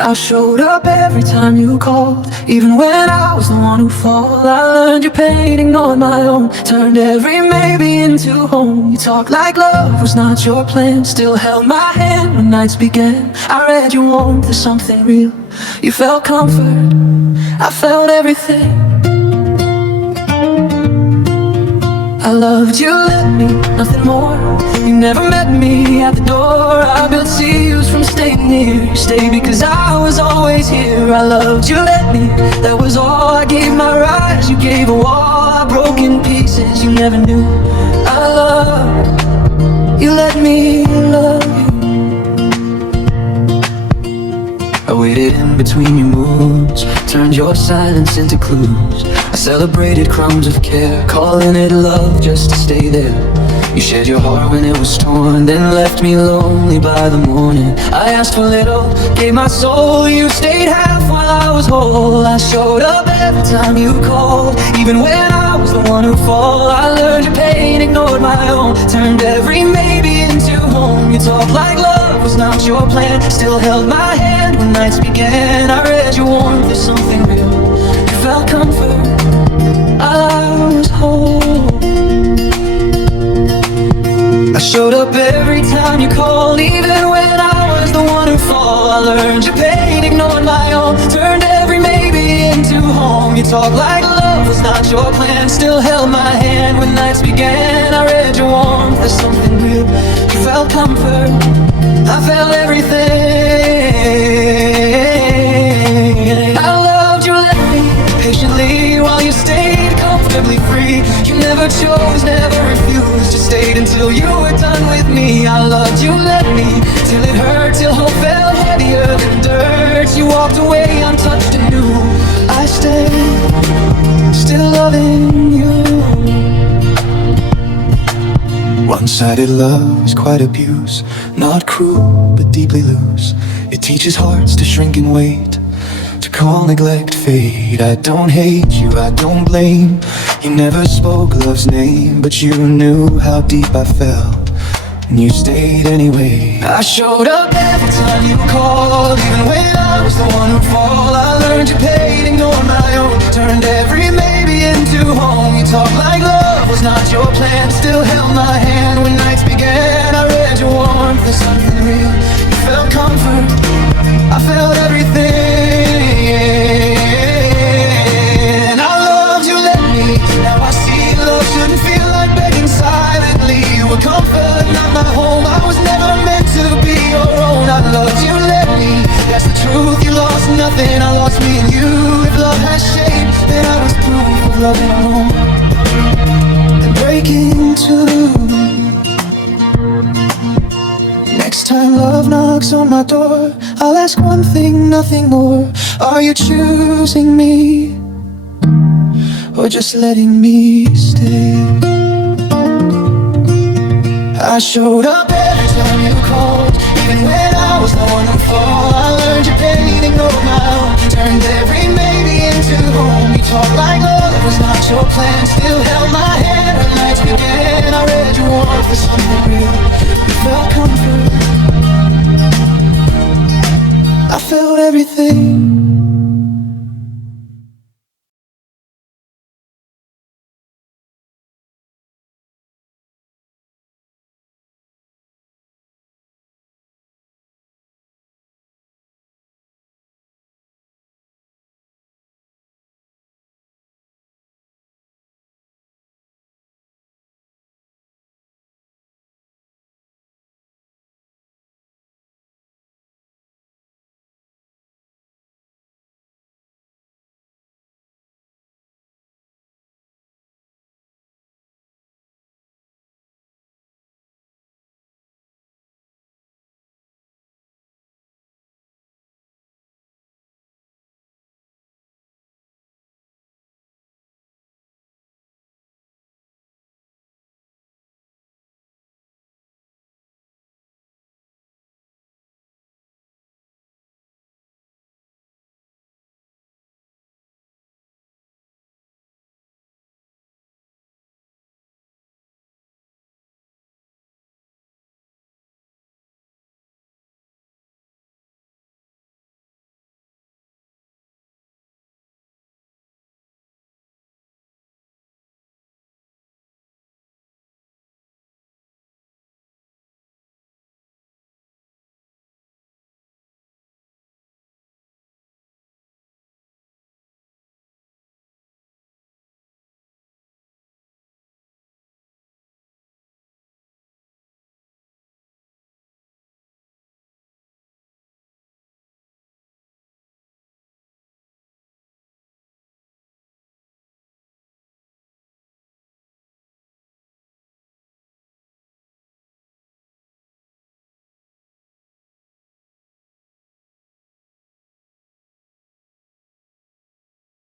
I showed up every time you called, even when I was the one who fought. I learned your pain, ignored my own, turned every maybe into home. You talked like love was not your plan, still held my hand when nights began. I read your warmth, there's something real. You felt comfort, I felt everything. I loved you, let me, nothing more. You never met me at the door. I built seals from staying near. You stayed because I was always here. I loved you, let me, that was all. I gave my rise, you gave a wall. I broke in pieces, you never knew. I love you, let me love you. I waited in between your moods, turned your silence into clues. I celebrated crumbs of care, calling it love just to stay there. You shared your heart when it was torn, then left me lonely by the morning. I asked for little, gave my soul. You stayed half while I was whole. I showed up every time you called, even when I was the one who fall. I learned your pain, ignored my own, turned every maybe into home. You talked like love was not your plan, still held my hand when nights began. I read your warmth, there's something real. You felt comfort, I was whole. I showed up every time you called, even when I was the one who fall. I learned your pain, ignored my own, turned every maybe into home. You talked like love was not your plan, still held my hand when nights began. I read your warmth, there's something real. You felt comfort, I felt everything. I loved you, let me, patiently, while you stayed comfortably free. You never chose, never refused, just stayed until you were done with me. I loved you, let me, till it hurt, till hope felt heavier than dirt. You walked away untouched and new. I stayed, still loving you. One-sided love is quite abuse, not cruel but deeply loose. It teaches hearts to shrink and wait, to call neglect fate. I don't hate you, I don't blame. You never spoke love's name, but you knew how deep I fell, and you stayed anyway. I showed up every time you called, even when I was the one who fall. I learned your pain, ignored my own, turned every maybe into home. You talked like love was not your plan, still held my hand when nights began. I read your warmth, there's something real. You felt comfort, I felt everything. I loved you, let me, now I see love shouldn't feel like begging silently. You were comfort, not my home. I was never meant to be your own. I loved you, let me, that's the truth. You lost nothing, I lost me and you. If love has shape, then I was proof of loving alone and breaking too. Next time love knocks on my door, I'll ask one thing, nothing more. Are you choosing me, or just letting me stay? I showed up every time you called, even when I was the one who fall. I learned your pain, ignored my own, turned every maybe into home. You talked like love was not your plan, still held my hand when nights began. I read your warmth for something real. You felt comfort, I felt everything.